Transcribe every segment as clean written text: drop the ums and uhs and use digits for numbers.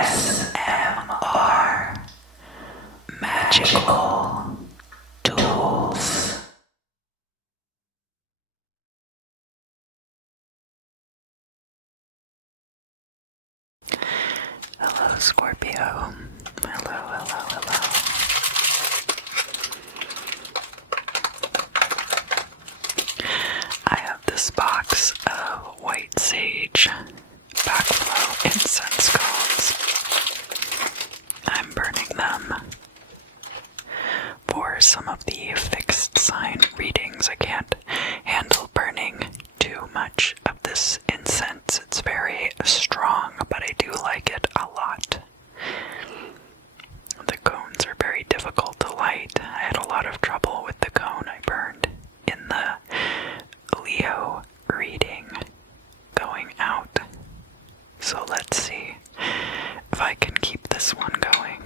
ASMR Magical Tools. Hello, Scorpio. Hello. I have this box of white sage backflow incense cones. I'm burning them for some of the fixed sign readings. I can't handle burning too much of this incense. It's very strong, but I do like it a lot. The cones are very difficult to light. I had a lot of trouble with the cone I burned in the Leo reading going out. So let's see if I can keep this one going.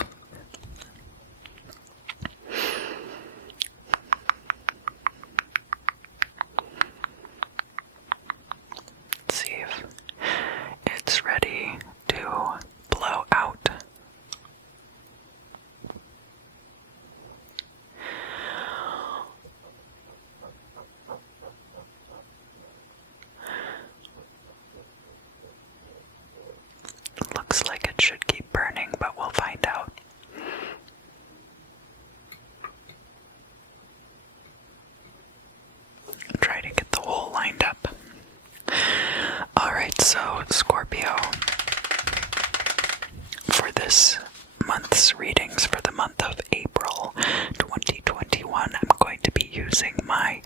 Let's see if it's ready to blow out. Looks like it should keep burning, but we'll find out. Try to get the hole lined up. Alright, so Scorpio, for this month's readings for the month of April 2021, I'm going to be using my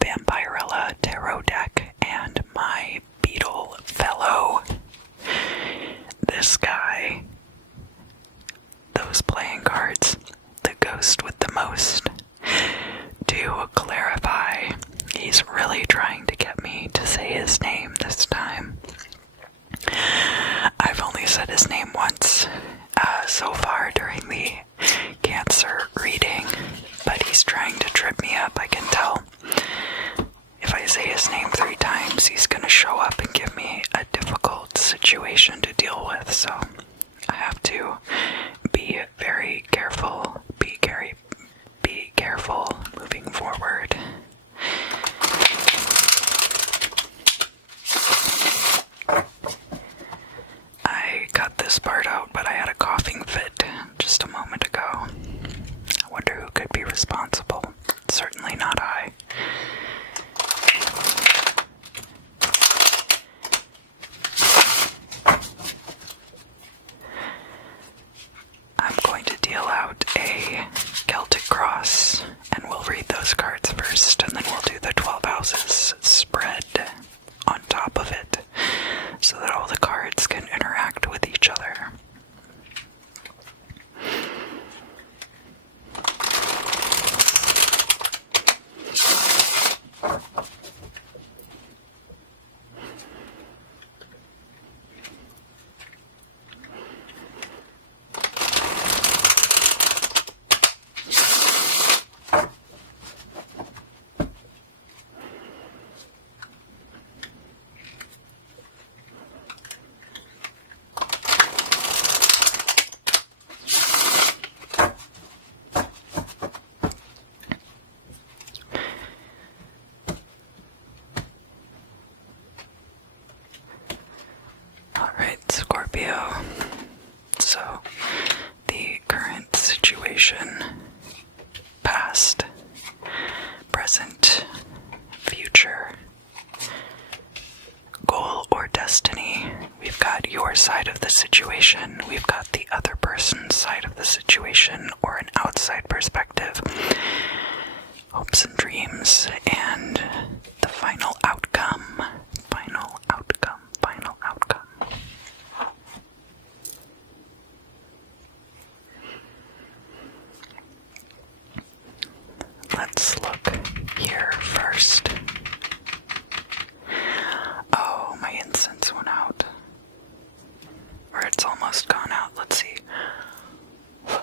Vampirella Tarot deck and my Beetle Fellow. This guy, those playing cards, the ghost with the most. To clarify, he's really trying to get me to say his name this time. I've only said his name once so far during the Cancer reading, but he's trying to trip me up. I can tell. If I say his name 3 times, he's going to show up and give me a difficult situation to deal with, so I have to be very careful, be careful moving forward. I cut this part out, but I had a coughing fit just a moment ago. I wonder who could be responsible. Certainly not I. I'm going to deal out a Celtic Cross, and we'll read those cards first, and then we'll do the 12 houses spread on top of it, so that all the cards can interact with each other. Alright, Scorpio. So, the current situation, past, present, future, goal or destiny. We've got your side of the situation, we've got the other person's side of the situation, or an outside perspective, hopes and dreams, and the final outcome. Let's look here first. Oh, my incense went out. Or it's almost gone out. Let's see. I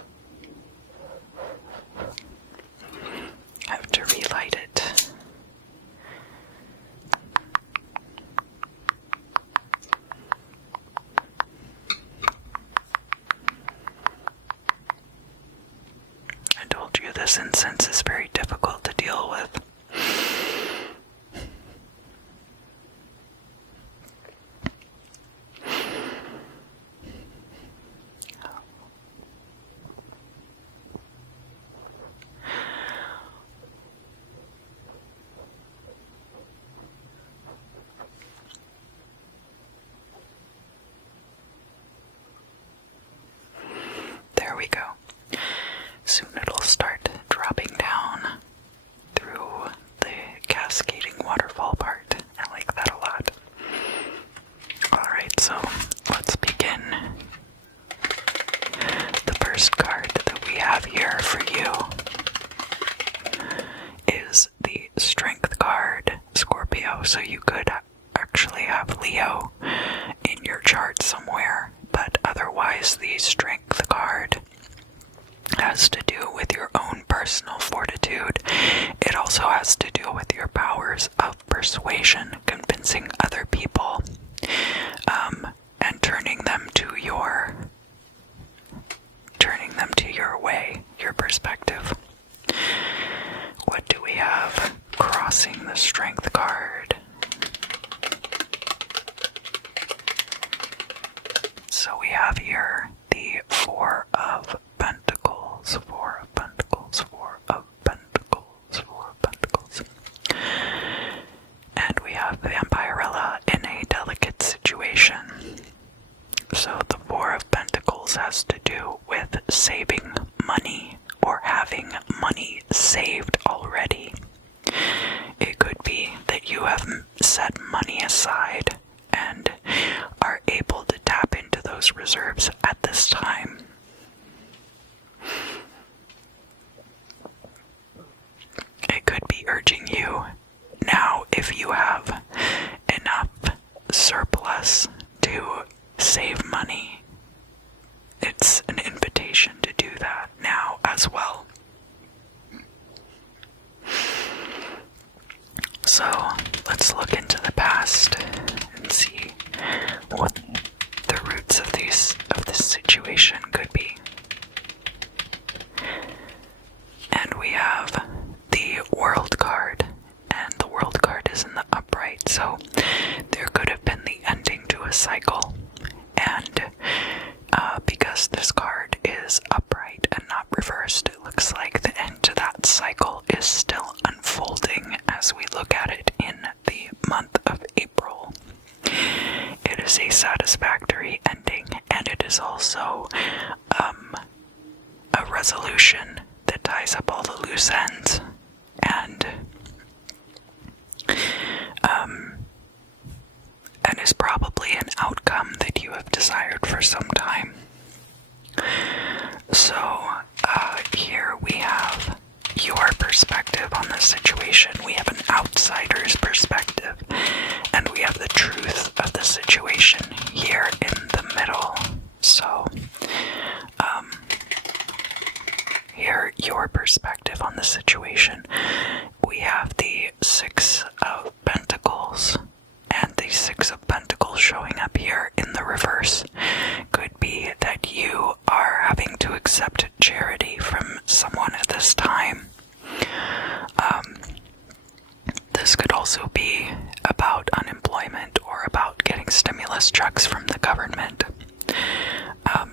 have to relight it. this incense is very difficult to deal with. There we go. Soon it'll start dropping down through the cascading waterfall part. I like that a lot. Alright, so let's begin. The first card that we have here for you is the Strength card, Scorpio. So you could actually have Leo in your chart somewhere, but otherwise the Strength card has to do with your own personal fortitude. It also has to do with your powers of persuasion, convincing other people, and turning them to your way, your perspective. What do we have crossing the Strength card? So we have here the Four of Pentacles, Four of Pentacles, Four of Pentacles, Four of Pentacles. And we have Vampirella in a delicate situation. So the Four of Pentacles has to do with saving money or having money saved already. It could be that you have set money aside and are able to tap into those reserves at this time. It could be urging you now, if you have enough surplus to save money, it's an invitation to do that now as well. So let's look into the past and see what the roots of this situation could be. And we have the World card, and the World card is in the upright, so there could have been the ending to a cycle, and because this card is upright and not reversed, it looks like the end to that cycle is still unfolding as we look at it in the month of April. It is a satisfactory ending, and it is also a resolution that ties up all the loose ends, and is probably an outcome that you have desired for some time. So here we have your perspective on the situation. We have an outsider's perspective, and we have the truth of the situation here in the middle. So here, your perspective on the situation. We have the Six of Pentacles, and the Six of Pentacles showing up here in the reverse could be that you are having to accept charity from someone at this time. This could also be about unemployment or about getting stimulus checks from the government.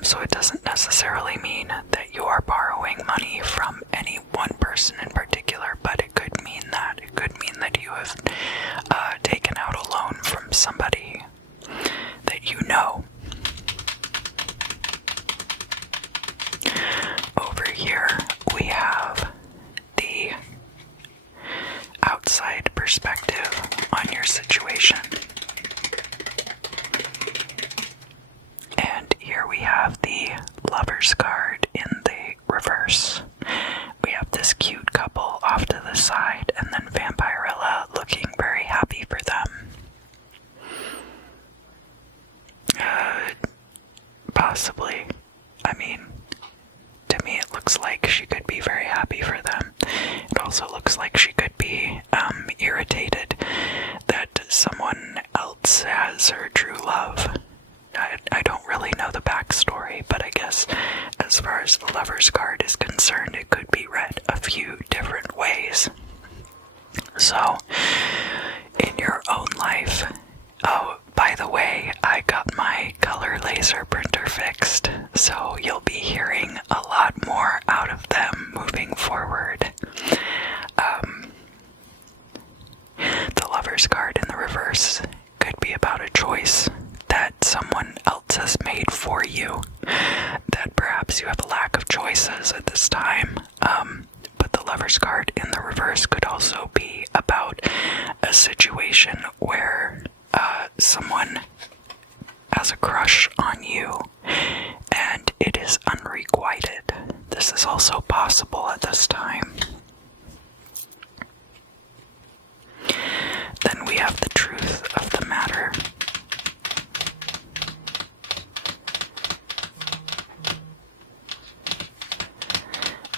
So it doesn't necessarily mean that you are borrowing money from any one person in particular, but it could mean that. It could mean that you have taken out a loan from somebody that you know. Over here we have the outside perspective on your situation. And here we have the Lovers card in the reverse. We have this cute couple off to the side, and then Vampirella looking very happy for them. Possibly. I mean, to me it looks like she could be very happy for them. It also looks like she could be irritated that someone else has her true love. I don't really know the backstory, but I guess as far as the Lover's card is concerned, it could be read a few choice that someone else has made for you, that perhaps you have a lack of choices at this time. But the Lover's card in the reverse could also be about a situation where someone has a crush on you and it is unrequited. This is also possible at this time. Then we have the truth of the matter.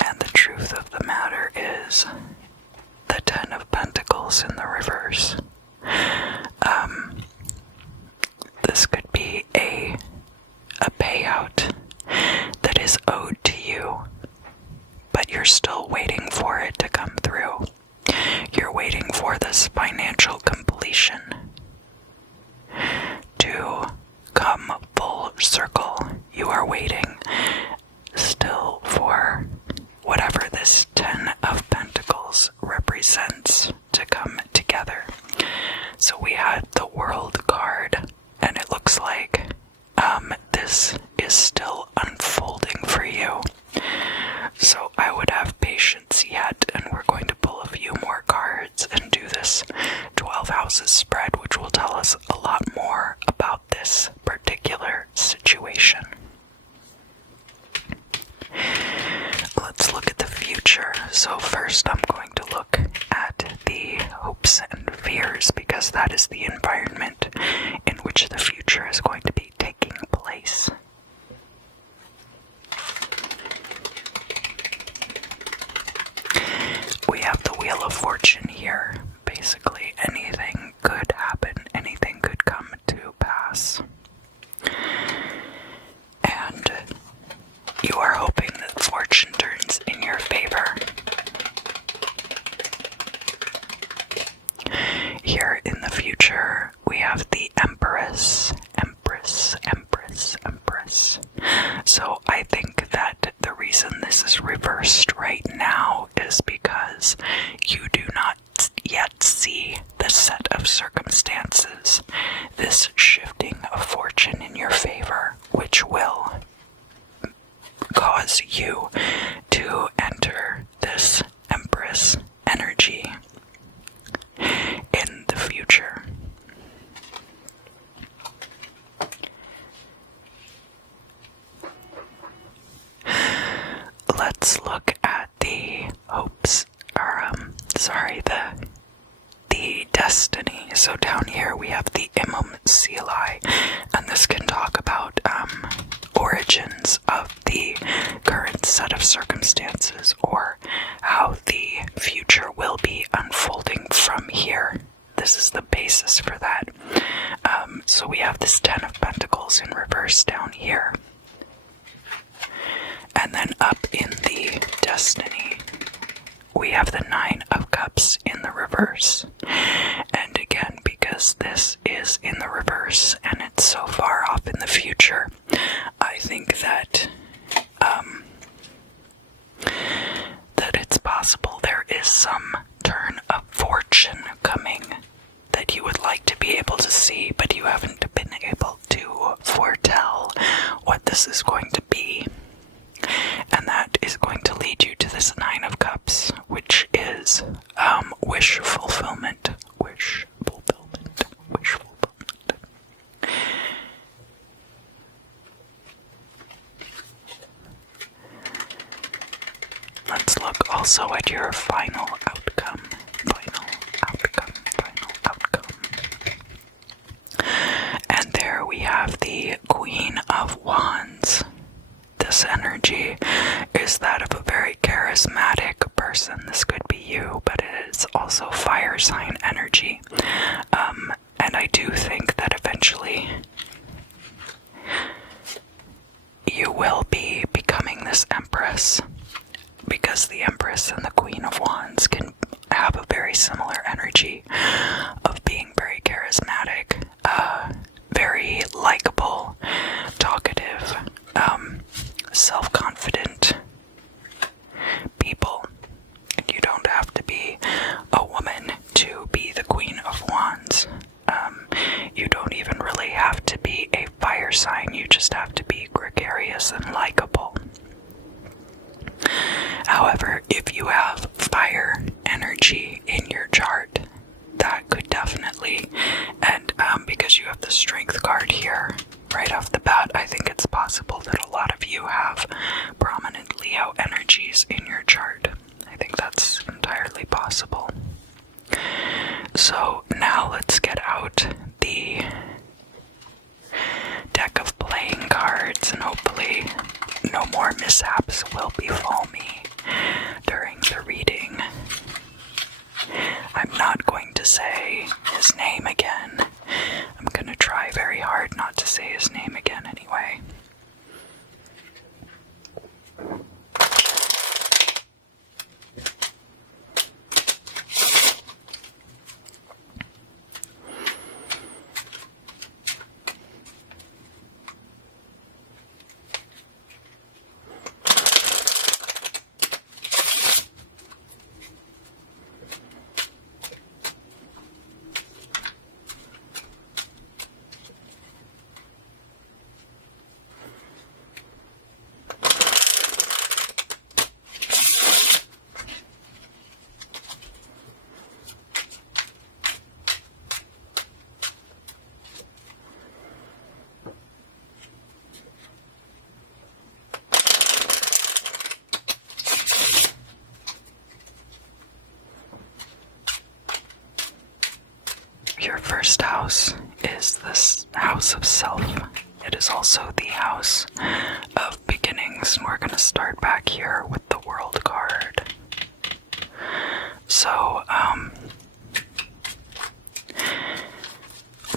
And the truth of the matter is the Ten of Pentacles in the reverse. This could be a payout that is owed to you, but you're still waiting for it to come through. You're waiting for this financial completion to come full circle. You are waiting still for whatever this Ten of Pentacles represents to come together. So we had the World card, and it looks like this is still unfolding for you. So I would have patience yet, and we're going to pull a few more cards and do this 12 houses spread, which will tell us a lot more about this particular situation. Let's look at the future. So first I'm going to look at the hopes and fears, because that is the environment in which the future is going to be taking place. We have the Wheel of Fortune here. Basically, anything could happen, anything could come to pass. And you are hoping that fortune turns in your favor. Here in the future, we have the Empress. So I think that the reason this is reversed right now is because you do not yet see the set of circumstances, this shifting of fortune in your favor, which will cause you to enter this Empress energy in the future. Let's look at the hopes, the destiny. So down here we have the Imam Seelai, and this can talk about origins of the current set of circumstances, or how the future will be unfolding from here. This is the basis for that. So we have this Ten of Pentacles in reverse down here. And then up in the destiny, we have the Nine of Cups in the reverse. And again, because this is in the reverse and it's so far off in the future, I think that it's possible there is some turn of fortune coming that you would like to be able to see, but you haven't been able to foretell what this is going to be. And that is going to lead you to this Nine of Cups, which is wish fulfillment. Let's look also at your final outcome. And there we have the Queen of Wands. This energy is that of a very charismatic person. This could be you, but it is also fire sign energy. And I do think that eventually you will be becoming this Empress, because the Empress and the Queen of Wands can have a very similar energy of being very charismatic, very likable, talkative, self-confident people. You don't have to be a woman to be the Queen of Wands. you don't even really have to be a fire sign, you just have to be gregarious and likable. However, if you have fire energy in your chart, that could definitely, and because you have the strength card here, right off the bat, I think it's possible that a lot of you have prominent Leo energies in your chart. I think that's entirely possible. So now let's get out the deck of playing cards, and hopefully no more mishaps will befall me during the reading. I'm not going to say his name again. I'm going to try very hard not to say his name again anyway. Your first house is this house of self. It is also the house of beginnings, and we're going to start back here with the world card. So,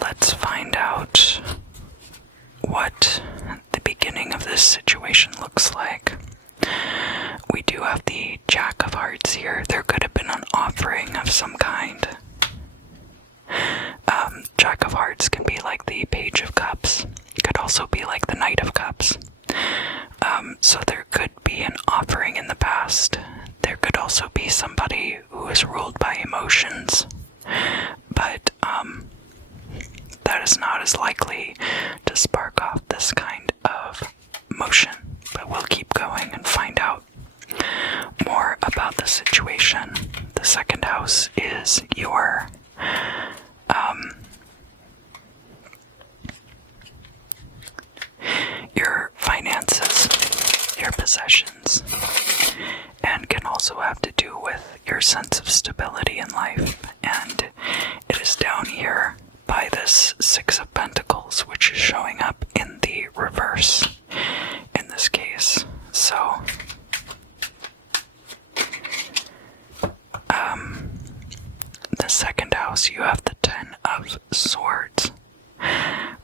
let's find out what the beginning of this situation looks like. We do have the Jack of Hearts here. There could have been an offering of some kind. Jack of Hearts can be like the Page of Cups. It could also be like the Knight of Cups. So there could be an offering in the past. There could also be somebody who is ruled by emotions. But that is not as likely to spark off this kind of motion. But we'll keep going and find out more about the situation. The second house is your finances, your possessions, and can also have to do with your sense of stability in life. And it is down here by this Six of Pentacles, which is showing up in the reverse in this case. So the second house, you have the Ten of Swords,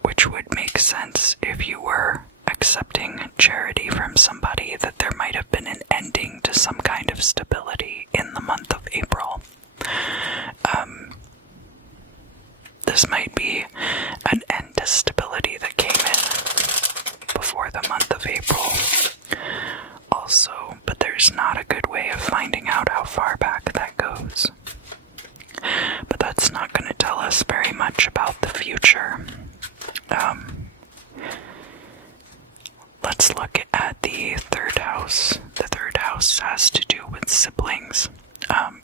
which would make sense if you were accepting charity from somebody, that there might have been an ending to some kind of stability in the month of April. This might be an end to stability that came in before the month of April also, but there's not a good way of finding out how far back that goes. But that's not going to tell us very much about the future. Let's look at the third house. The third house has to do with siblings.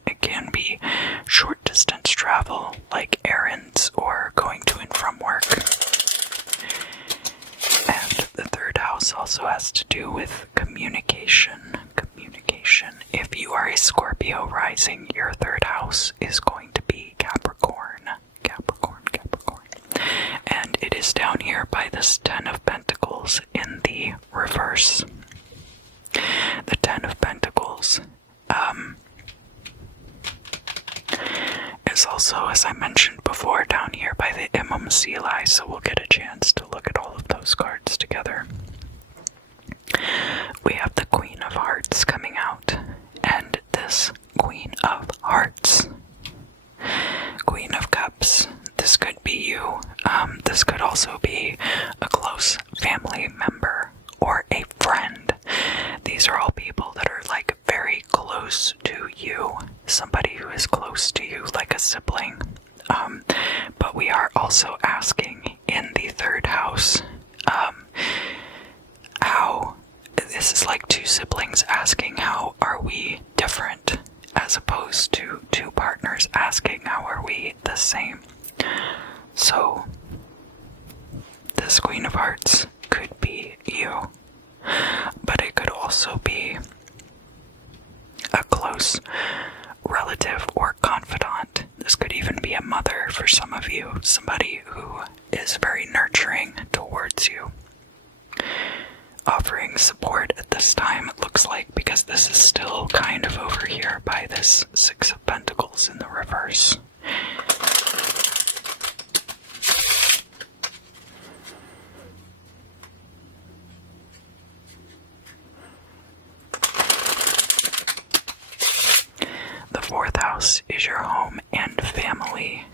It can be short distance travel, like errands or going to and from work. And the third house also has to do with communication. If you are a Scorpio rising, your third house is going to be Capricorn. And it is down here by this Ten of Pentacles in the reverse. The Ten of Pentacles is also, as I mentioned before, down here by the Imam Seelai, so we'll get a chance to look at all of those cards together. We have the Queen of Hearts coming out, and this Queen of Hearts, Queen of Cups, this could be you. This could also be a close family member or a friend. These are all people that are like very close to you, somebody who is close to you, like a sibling. But we are also asking house. How this is like two siblings asking how are we different, as opposed to two partners asking how are we the same. So this Queen of Hearts could be you, but it could also be a close relative or confidant. This could even be a mother for some of you, somebody who is very nurturing towards you, offering support at this time, it looks like, because this is still kind of over here by this Six of Pentacles in the reverse. The fourth house is your home and family.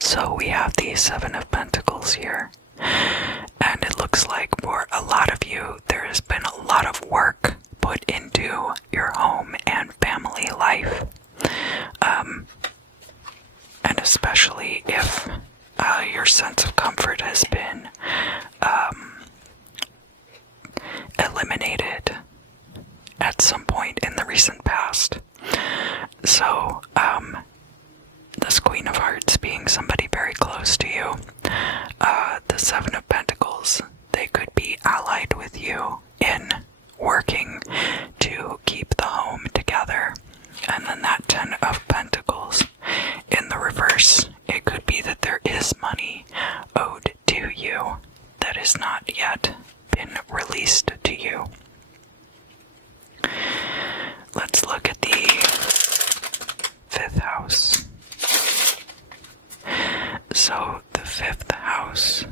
So we have the Seven of Pentacles here, and it looks like for a lot of you there has been a lot of work put into your home and family life, and especially if your sense of comfort has been eliminated at some point in the recent past. So this Queen of Hearts being somebody very close to you, the Seven of Pentacles, they could be allied with you in working to keep the home together. And then that Ten of Pentacles in the reverse, it could be that there is money owed to you that has not yet been released to you. Let's look at the fifth house. So the fifth house,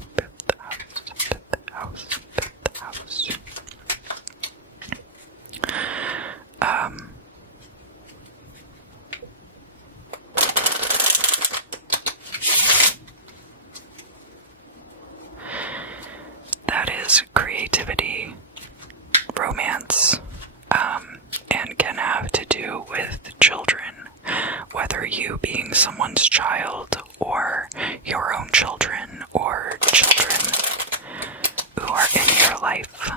that is creativity, romance, and can have to do with children, whether you being someone's child or your own children or children who are in your life.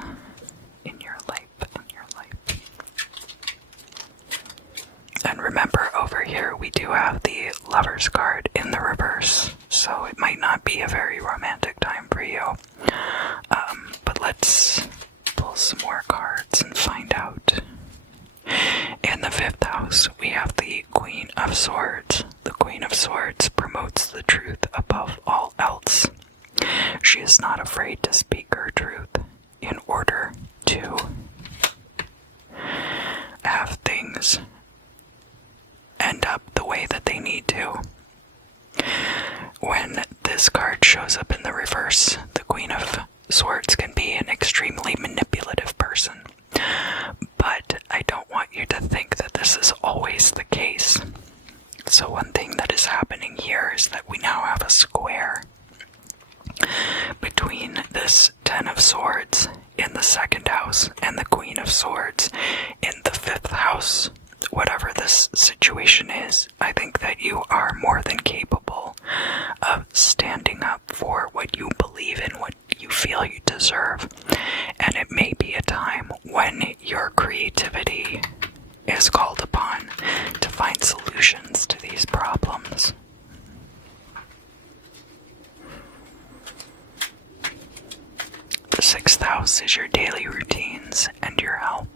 And remember, over here we do have the Lover's card in the reverse, so it might not be a very romantic time for you. But let's pull some more cards and find out. In the fifth house, we have the Queen of Swords. The Queen of Swords promotes the truth above all else. She is not afraid to speak her truth in order to have things end up the way that they need to. When this card shows up in the reverse, the Queen of Swords can be an extremely manipulative person. But I don't want you to think that this is always the case. So one thing that is happening here is that we now have a square between this Ten of Swords in the second house and the Queen of Swords in the fifth house. Whatever this situation is, I think that you are more than capable of standing up for what you believe in, what you feel you deserve. And it may be a time when your creativity is called upon to find solutions to these problems. The sixth house is your daily routines and your help.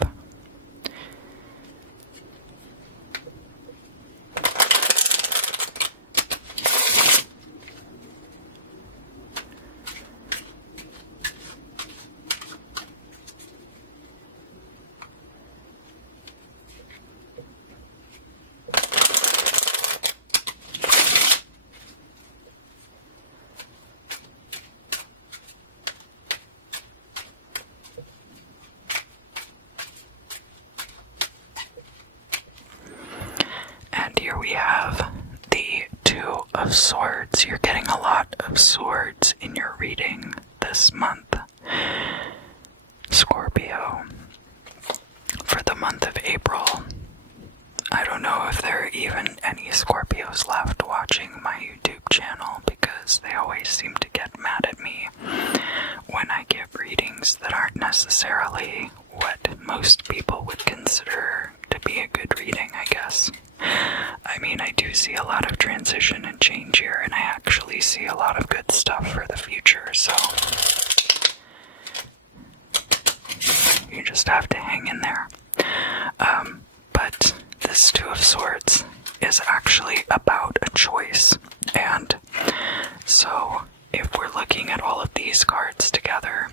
of Swords. You're getting a lot of swords in your reading this month, Scorpio. For the month of April, I don't know if there are even any Scorpios left watching my YouTube channel because they always seem to get mad at me when I give readings that aren't necessarily what most people would consider to be a good reading, I guess. I mean, I do see a lot of transition and change here, and I actually see a lot of good stuff for the future, so you just have to hang in there. But this Two of Swords is actually about a choice, and so if we're looking at all of these cards together,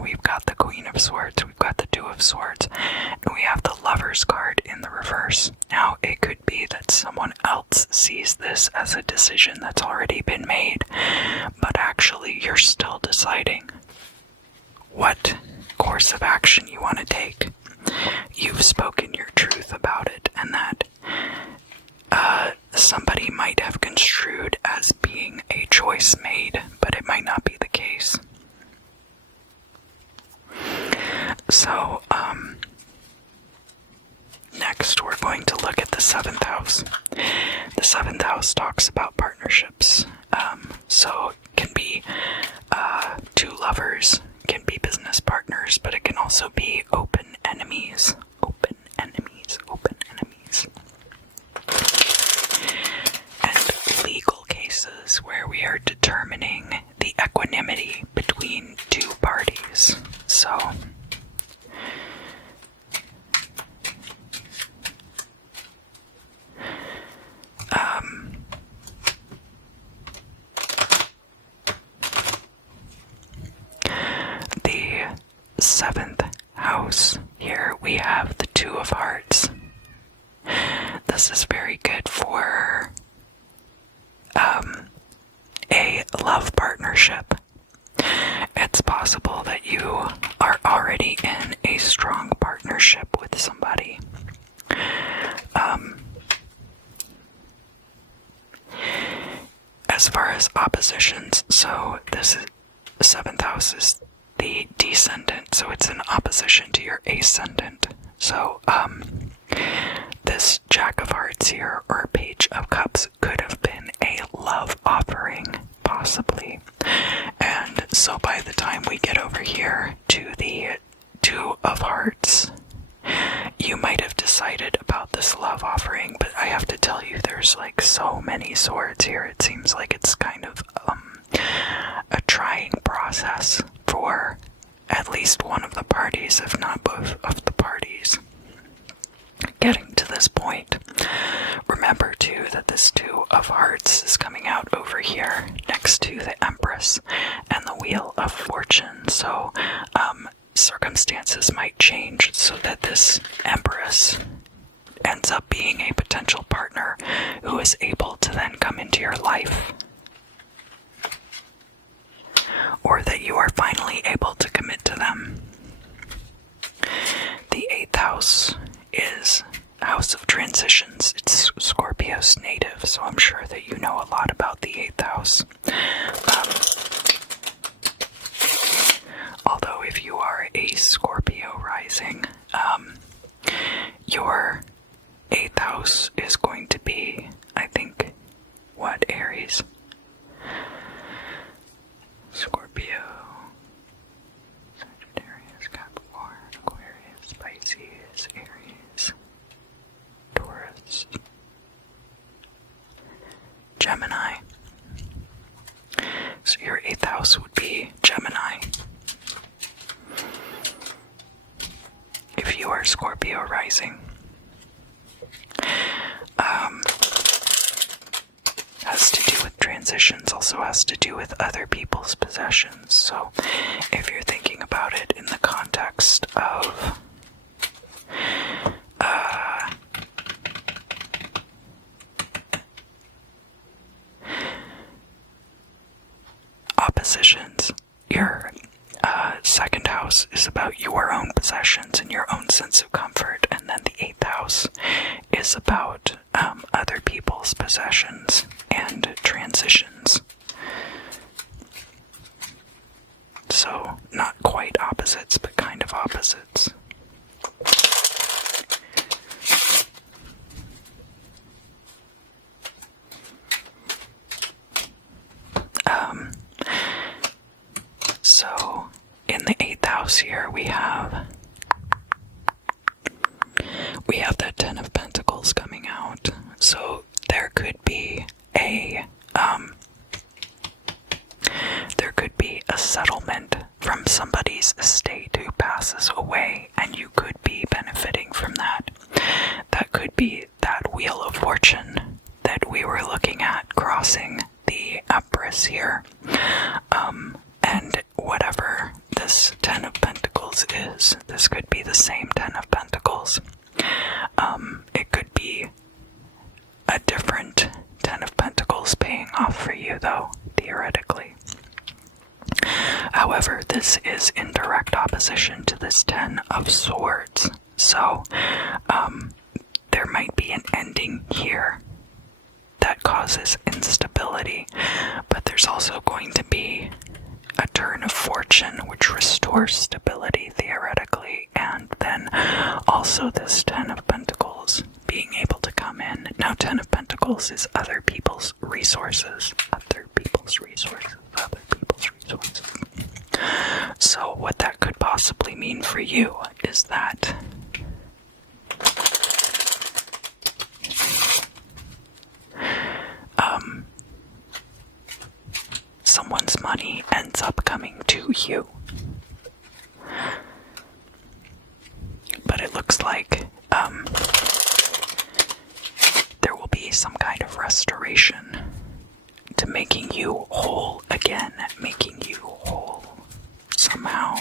we've got the Queen of Swords, we've got the Two of Swords, and we have the Lover's card in the reverse. Now, it could be that someone else sees this as a decision that's already been made, but actually you're still deciding what course of action you want to take. You've spoken your truth about it, and that somebody might have construed as being a choice made, but it might not be the case. So, next we're going to look at the 7th house. The 7th house talks about partnerships. So it can be two lovers, can be business partners, but it can also be open enemies. Open enemies, open enemies. And legal cases where we are determining the equanimity between two parties. So, the 7th house, here we have the Two of Hearts. This is very good for a love partnership. It's possible that you are already in a strong partnership with somebody. As far as oppositions, so this 7th house is the descendant, so it's in opposition to your ascendant. So, this Jack of Hearts here, or Page of Cups, could have been a love offering, possibly. And so by the time we get over here to the Two of Hearts, you might have decided about this love offering, but I have to tell you, there's like so many swords here. It seems like it's kind of a trying process for at least one of the parties, if not both of the parties, getting to this point. Remember too that this Two of Hearts is coming out over here next to the Empress and the Wheel of Fortune, so circumstances might change so that this Empress ends up being a potential partner who is able to then come into your life, or that you are finally able to commit to them. The 8th house is House of Transitions. It's Scorpio's native, so I'm sure that you know a lot about the 8th house. Although if you are a Scorpio rising, your 8th house is going to be, I think, what, Aries? Scorpio, Sagittarius, Capricorn, Aquarius, Pisces, Aries, Taurus, Gemini. So your 8th house would be Gemini. If you are Scorpio rising. Has to do with transitions, also has to do with other people's possessions. So if you're thinking about it in the context of oppositions, your 2nd house is about your own possessions and your own sense of comfort, and then the 8th house is about other people's possessions and we have that Ten of Pentacles coming out. So there could be a settlement from somebody's estate who passes away, and you could be benefiting from that. That could be that Wheel of Fortune that we were looking at crossing the Empress here. And whatever this Ten of Pentacles is, this could be the same Ten of Pentacles. It could be a different Ten of Pentacles paying off for you, though, theoretically. However, this is in direct opposition to this Ten of Swords. So, there might be an ending here that causes instability, but there's also going to be a turn of fortune which restores stability theoretically, and then also this Ten of Pentacles being able to come in. Now, Ten of Pentacles is other people's resources. So what that could possibly mean for you is that someone's money ends up coming to you. But it looks like there will be some kind of restoration to making you whole again, making you whole somehow.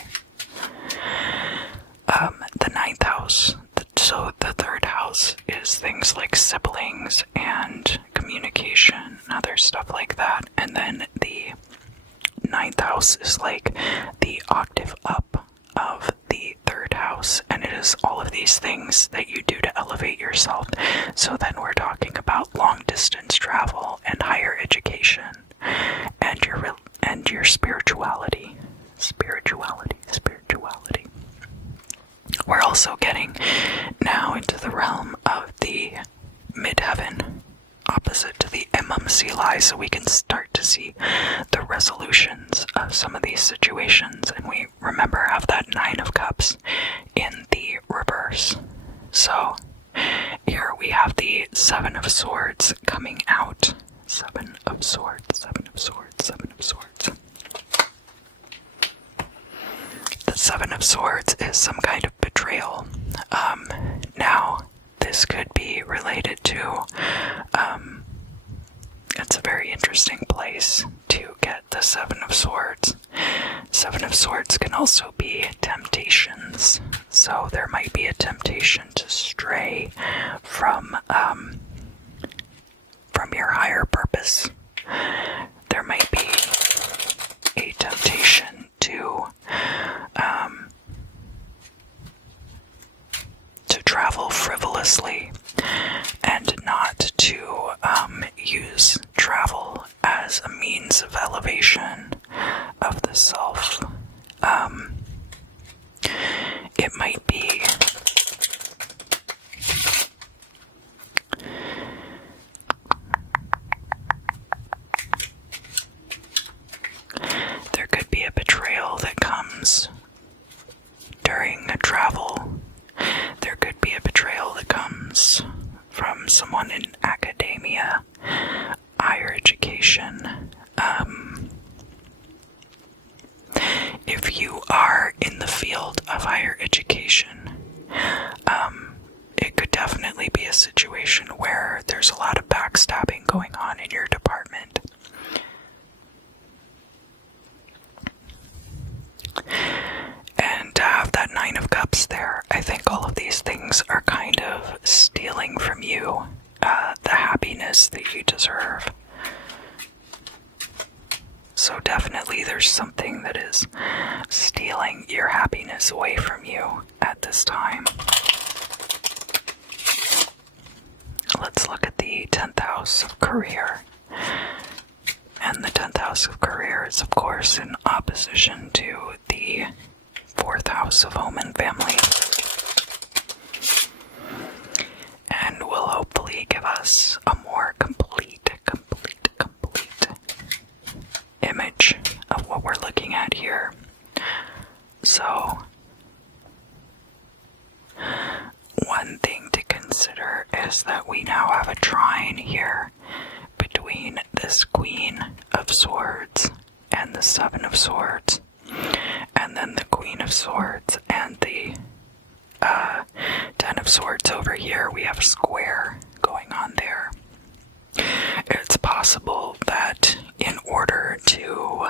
The ninth house, so the third house is things like siblings and communication and other stuff like that, and then the ninth house is like the octave up of the third house, and it is all of these things that you do to elevate yourself. So then we're talking about long distance travel and higher education and your spirituality. We're also getting now into the realm of the midheaven, opposite to the MMC, so we can start to see the resolutions of some of these situations. And we remember have that Nine of Cups in the reverse. So here we have the Seven of Swords coming out. Seven of Swords. The Seven of Swords is some kind of betrayal. Now, this could be related to, it's a very interesting place to get the Seven of Swords. Seven of Swords can also be temptations. So there might be a temptation to stray from your higher purpose. There might be a temptation to travel frivolously and not to use travel as a means of elevation of the self. It might be there could be a betrayal that comes during a travel. There could be a betrayal that comes from someone in academia, higher education. If you are in the field of higher education, it could definitely be a situation where there's a lot of backstabbing going on in your department. And to have that Nine of Cups there, I think all of these things are kind of stealing from you the happiness that you deserve. So definitely there's something that is stealing your happiness away from you at this time. Let's look at the 10th house of career. And the 10th house of career is, of course, in opposition to the 4th house of home and family. And will hopefully give us a more complete image of what we're looking at here. So, consider is that we now have a trine here between this Queen of Swords and the Seven of Swords, and then the Queen of Swords and the Ten of Swords over here. We have a square going on there. It's possible that in order to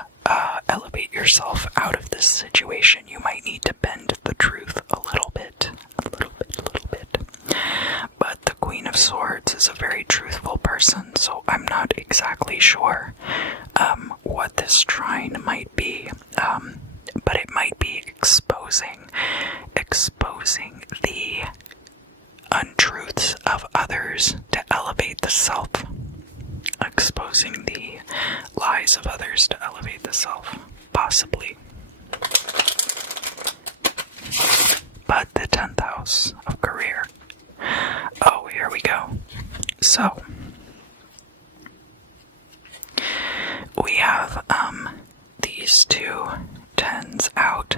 elevate yourself out of this situation, you might need to bend the truth a little bit. But the Queen of Swords is a very truthful person, so I'm not exactly sure what this trine might be. But it might be exposing the untruths of others to elevate the self. Exposing the lies of others to elevate the self. Possibly. But the 10th house of career. Oh, here we go. So, we have these two 10s out.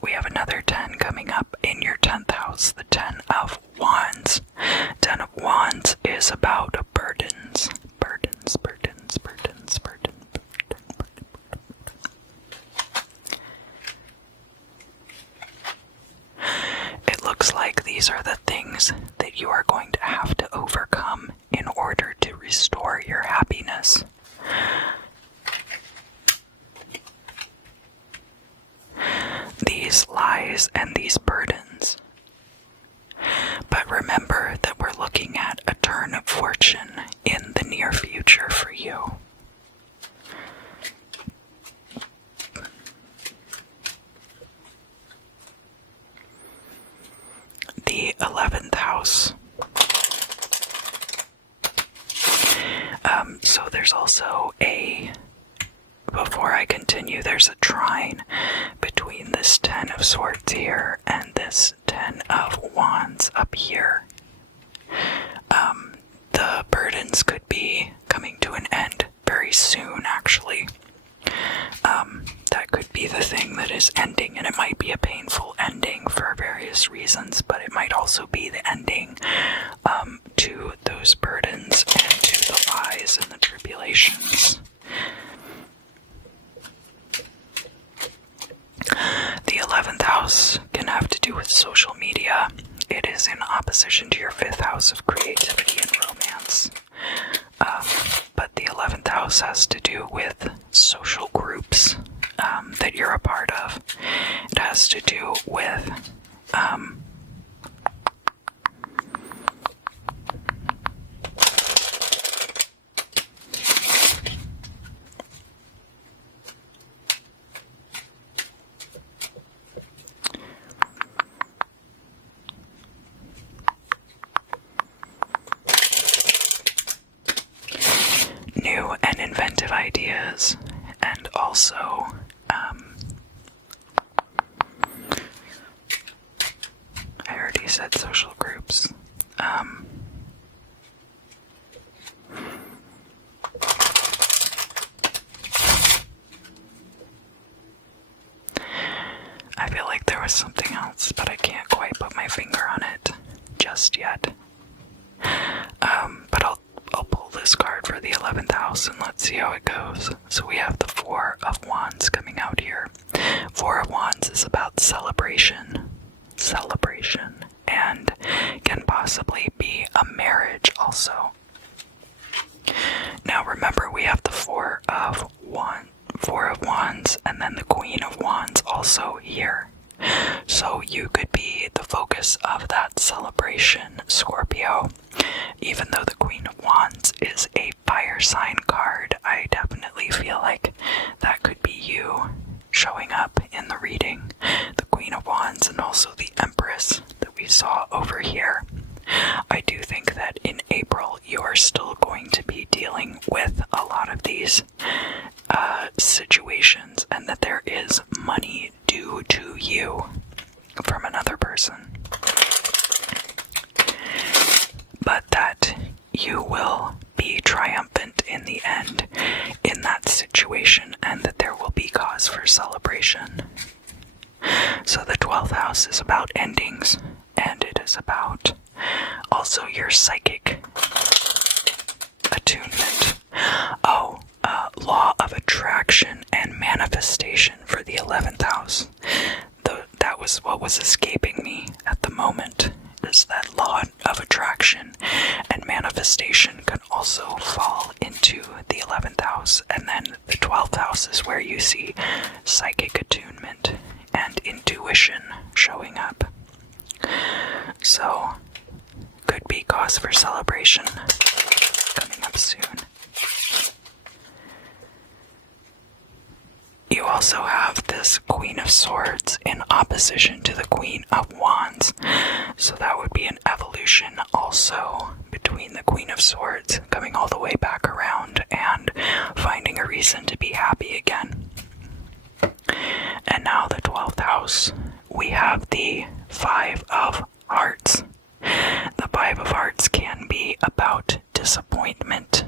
We have another 10 coming up in your 10th house, the 10 of Wands. 10 of Wands is about burdens. It looks like these are the things that you are going to have to overcome in order to restore your happiness. These lies and these burdens. But remember that we're looking at a turn of fortune in the near future for you. The 11th house. So there's also before I continue, there's a trine between this 10 of Swords here and this 10 of Wands up here. The burdens could be coming to an end very soon, actually. That could be the thing that is ending, and it might be a painful ending for various reasons, but it might also be the ending to those burdens and to the lies and the tribulations. The 11th house can have to do with social media. It is in opposition to your 5th house of creativity and romance. But the 11th house has to do with social groups that you're a part of. It has to do with new and inventive ideas, and also I already said social groups. I feel like there was something else, but I can't quite put my finger on it just yet. But I'll pull this card for the 11th house and let's see how it goes. So we have the 4 of Wands coming out here. 4 of Wands is about celebration, and can possibly be a marriage also. Now remember, we have the 4 of Wands and then the Queen of Wands also here. So you could be the focus of that celebration, Scorpio. Even though the Queen of Wands is a fire sign card, I definitely feel like that could be you showing up in the reading. The Queen of Wands and also the Empress that we saw over here. I do think that in April you are still going to be dealing with a lot of these situations, and that there is money due to you from another person. But that you will be triumphant in the end in that situation, and that there will be cause for celebration. So the 12th house is about endings, and it is about also your psychic attunement. Law of attraction and manifestation for the 11th house. That was what was escaping me at the moment, is that law of attraction and manifestation can also fall into the 11th house, and then the 12th house is where you see psychic attunement and intuition showing up. So, could be cause for celebration coming up soon. You also have this Queen of Swords in opposition to the Queen of Wands. So that would be an evolution also between the Queen of Swords coming all the way back around and finding a reason to be happy again. And now the 12th house, we have the Five of Hearts. The Five of Hearts can be about disappointment.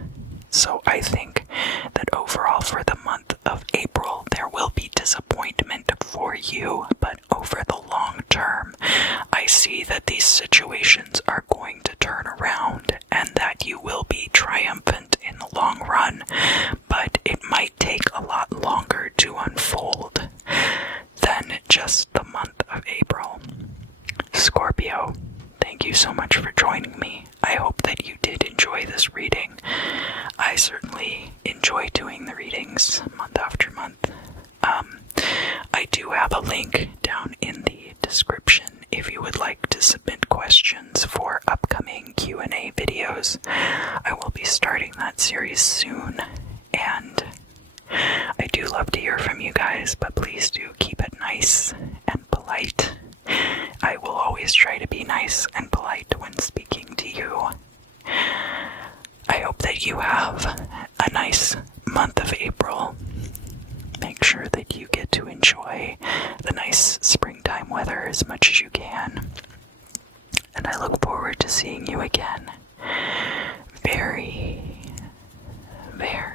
So I think that overall for the month of April, there will be disappointment for you, but over the long term, I see that these situations are going to turn around and that you will be triumphant in the long run, but it might take a lot longer to unfold than just the month of April. Scorpio, thank you so much for joining me. I hope that you did enjoy this reading. I certainly enjoy doing the readings month after month. I do have a link down in the description if you would like to submit questions for upcoming Q&A videos. I will be starting that series soon, and I do love to hear from you guys, but please do keep it nice and polite. I will always try to be nice and polite when speaking to you. I hope that you have a nice month of April. Make sure that you get to enjoy the nice springtime weather as much as you can. And I look forward to seeing you again very, very